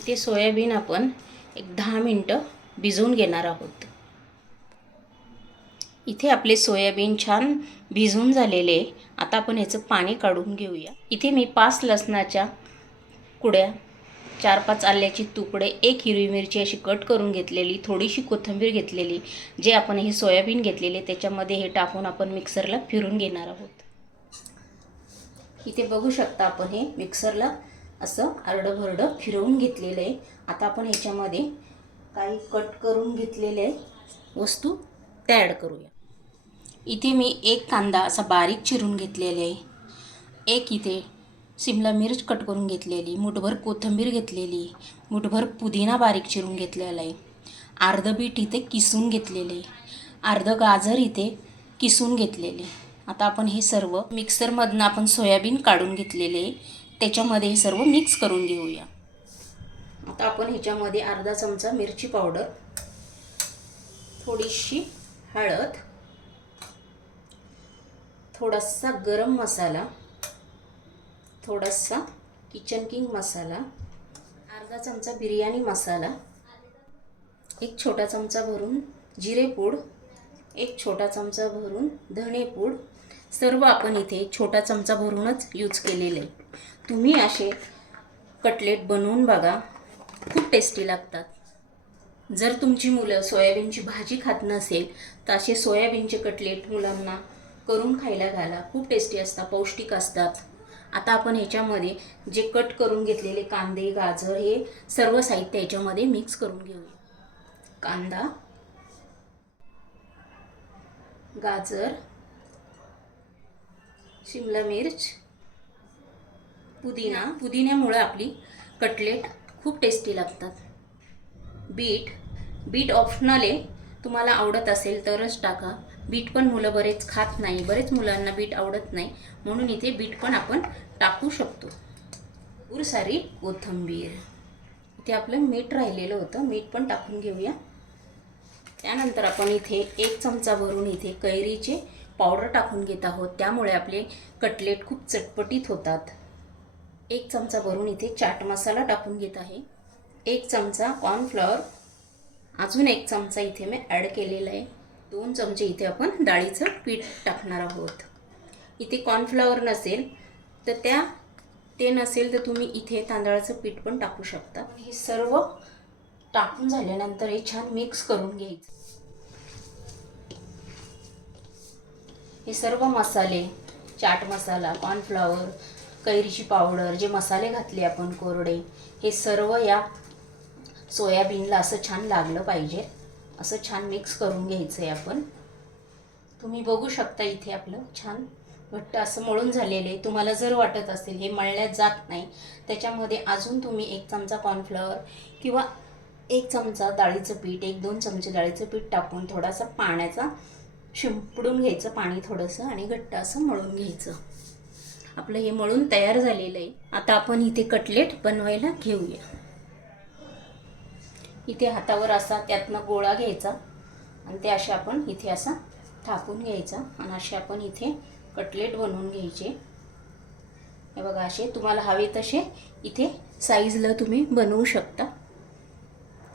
इथे सोयाबीन आपण एक दहा मिनटं भिजवून घेणार आहोत. इथे आपले सोयाबीन छान भिजून झालेले आता आपण ह्याचं पाणी काढून घेऊया. इथे मी पाच लसणाच्या कुड्या चार पाच आल्याचे तुकडे एक हिरवी मिरची अशी कट करून घेतलेली थोडीशी कोथिंबीर घेतलेली जे आपण हे सोयाबीन घेतलेले त्याच्यामध्ये हे टाकून आपण मिक्सरला फिरून घेणार आहोत. इथे बघू शकता आपण हे मिक्सरला असं अर्धभरडं फिरवून घेतलेलं आहे. आता आपण ह्याच्यामध्ये काही कट करून घेतलेले वस्तू त्या ॲड करूया. इथे मी एक कांदा असा बारीक चिरून घेतलेला आहे. एक इथे सिमला मिरच कट करून घेतलेली मुठभर कोथिंबीर घेतलेली मुठभर पुदिना बारीक चिरून घेतलेला आहे. अर्धं बीट इथे किसून घेतलेले अर्धं गाजर इथे किसून घेतलेले. आता आपण हे सर्व मिक्सरमधनं आपण सोयाबीन काढून घेतलेले त्याच्यामध्ये हे सर्व मिक्स करून घेऊया. आता आपण ह्याच्यामध्ये अर्धा चमचा मिरची पावडर थोडीशी हळद थोडासा गरम मसाला थोडासा किचन किंग मसाला अर्धा चमचा बिर्याणी मसाला एक छोटा चमचा भरून जिरेपूड एक छोटा चमचा भरून धणेपूड सर्व आपण इथे छोटा चमचा भरूनच यूज केलेलं आहे. तुम्ही असे कटलेट बनवून बघा. खूप टेस्टी लागतात. जर तुमची मुलं सोयाबीनची भाजी खात नसेल तर असे सोयाबीनचे कटलेट मुलांना करून खायला घाला. खूप टेस्टी असतात पौष्टिक असतात. आता आपण ह्याच्यामध्ये जे कट करून घेतलेले कांदे गाजर हे सर्व साहित्य ह्याच्यामध्ये मिक्स करून घेऊया. कांदा गाजर शिमला मिर्च पुदिना पुदिन्यामुळं आपली कटलेट खूप टेस्टी लागतात. बीट बीट ऑप्शनल आहे. तुम्हाला आवडत असेल तरच टाका. बीट पण मुलं बरेच खात नाही. बरेच मुलांना बीट आवडत नाही. म्हणून इथे बीट पण आपण टाकू शकतो. पूर सारी कोथंबीर. इथे आपलं मीठ राहिलेलं होतं. मीठ पण टाकून घेऊया. त्यानंतर आपण इथे एक चमचा भरून इथे कैरीचे पावडर टाकून घेत आहोत. त्यामुळे आपले कटलेट खूप चटपटीत होतात. एक चमचा भरून इथे चाट मसाला टाकून घेत आहे. एक चमचा कॉर्नफ्लॉवर अजून एक चमचा इथे मी ॲड केलेला आहे. दोन चमचे इथे आपण डाळीचं पीठ टाकणार आहोत. इथे कॉर्नफ्लॉवर नसेल तर त्या ते नसेल तर तुम्ही इथे तांदळाचं पीठ पण टाकू शकता. हे सर्व टाकून झाल्यानंतर हे छान मिक्स करून घ्यायचं. हे सर्व मसाले चाट मसाला कॉर्नफ्लॉवर कैरीची पावडर जे मसाले घातले आपण कोरडे हे सर्व या सोयाबीनला असं छान लागलं पाहिजे. असं छान मिक्स करून घ्यायचं आहे आपण. तुम्ही बघू शकता इथे आपलं छान घट्ट असं मळून झालेलं आहे. तुम्हाला जर वाटत असेल हे मळल्या जात नाही त्याच्यामध्ये अजून तुम्ही एक चमचा कॉर्नफ्लॉवर किंवा एक चमचा डाळीचं पीठ एक दोन चमचे डाळीचं पीठ टाकून थोडासा पाण्याचा शिंपडून घ्यायचं पाणी थोडंसं आणि घट्ट असं मळून घ्यायचं. आपलं हे मळून तयार झालेलं आहे. आता आपण इथे कटलेट बनवायला घेऊया. इथे हातावर असा त्यातनं गोळा घ्यायचा आणि ते असे आपण इथे असा थापून घ्यायचा आणि असे आपण इथे कटलेट बनवून घ्यायचे. हे बघा असे तुम्हाला हवे तसे इथे साईजला तुम्ही बनवू शकता.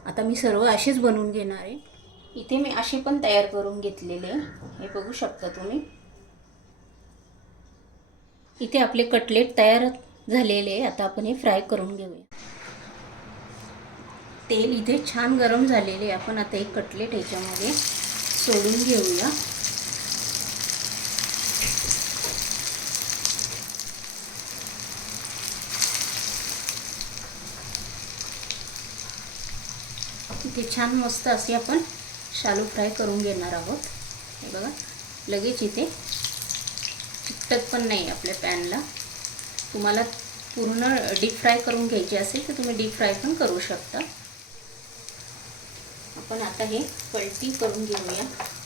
आता मी सर्व असेच बनवून घेणार आहे. इथे मी असे पण तयार करून घेतलेले हे बघू शकता तुम्ही. इथे आपले कटलेट तयार झालेले आहे. आता आपण हे फ्राय करून घेऊया. तेल इथे छान गरम झालेले आपण आता एक कटलेट ह्याच्यामध्ये सोडून घेऊया. इथे छान मस्त असे आपण शालू फ्राय करून घेणार आहोत. हे बघा लगेच इथे चिकटत पण नाही आपल्या पॅनला. तुम्हाला पूर्ण डीप फ्राय करून घ्यायची असेल तर तुम्ही डीप फ्राय पण करू शकता. आपण आता हे पलटी करून घेऊया.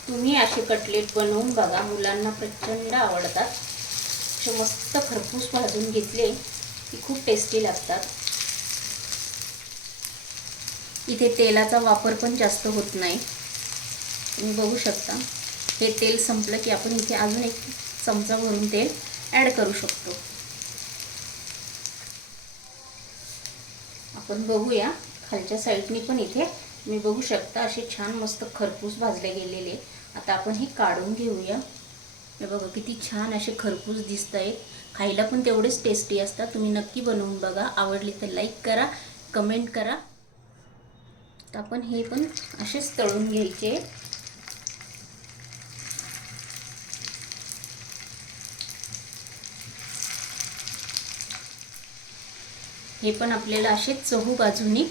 तुम्ही असे कटलेट बनवून बघा मुलांना प्रचंड आवडतात. असे मस्त खरपूस भाजून घेतले की खूप टेस्टी लागतात. इथे तेलाचा वापर पण जास्त होत नाही. तुम्ही बघू शकता. हे तेल संपलं की आपण इथे अजून एक चमचा भरून तेल ॲड करू शकतो. आपण बघूया खालच्या साईडनी पण इथे तुम्ही बघू शकता असे छान मस्त खरपूस भाजले गेलेले. आता आपण हे काढून घेऊया. हे बघा किती छान असे खरपूस दिसत आहेत खायला पण तेवढेच टेस्टी असतात. तुम्ही नक्की बनवून बघा. आवडली तर लाईक करा कमेंट करा. तर आपण हे पण असेच तळून घ्यायचे. हे पण आपल्याला असे चहू बाजूनी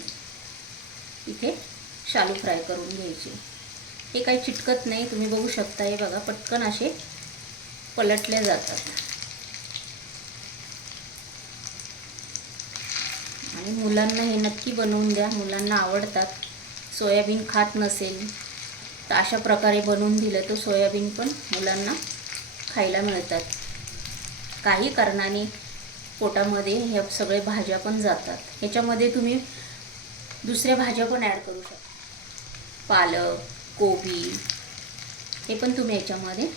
इथे शालू फ्राय करून घ्यायचे. हे काही चिटकत नाही तुम्ही बघू शकता. हे बघा पटकन असे पलटले जातात. आणि मुलांना हे नक्की बनवून द्या. मुलांना आवडतात. सोयाबीन खात नसेल तर अशा प्रकारे बनवून दिलं तर सोयाबीन पण मुलांना खायला मिळतात. काही कारणाने पोटामध्ये ह्या सगळे भाज्या पण जातात. ह्याच्यामध्ये तुम्ही दुसऱ्या भाज्या पण ॲड करू शकता. पालक कोबी हे पण तुम्ही याच्यामध्ये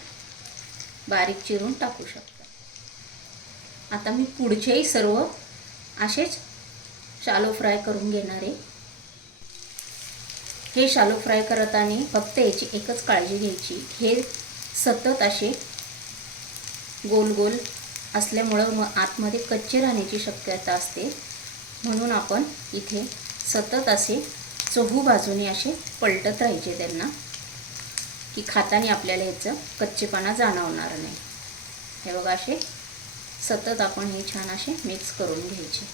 बारीक चिरून टाकू शकता. आता मी पुढचेही सर्व असेच शालो फ्राय करून घेणार आहे. हे शालो फ्राय करताना फक्त याची एकच काळजी घ्यायची. हे सतत असे गोल गोल असल्यामुळं मग आतमध्ये कच्चे राहण्याची शक्यता असते. म्हणून आपण इथे सतत असे चहू बाजूने असे पलटत राहायचे त्यांना की खाताना आपल्याला ह्याचं कच्चेपणा जाणवणार नाही. हे बघा असे सतत आपण हे छान असे मिक्स करून घ्यायचे.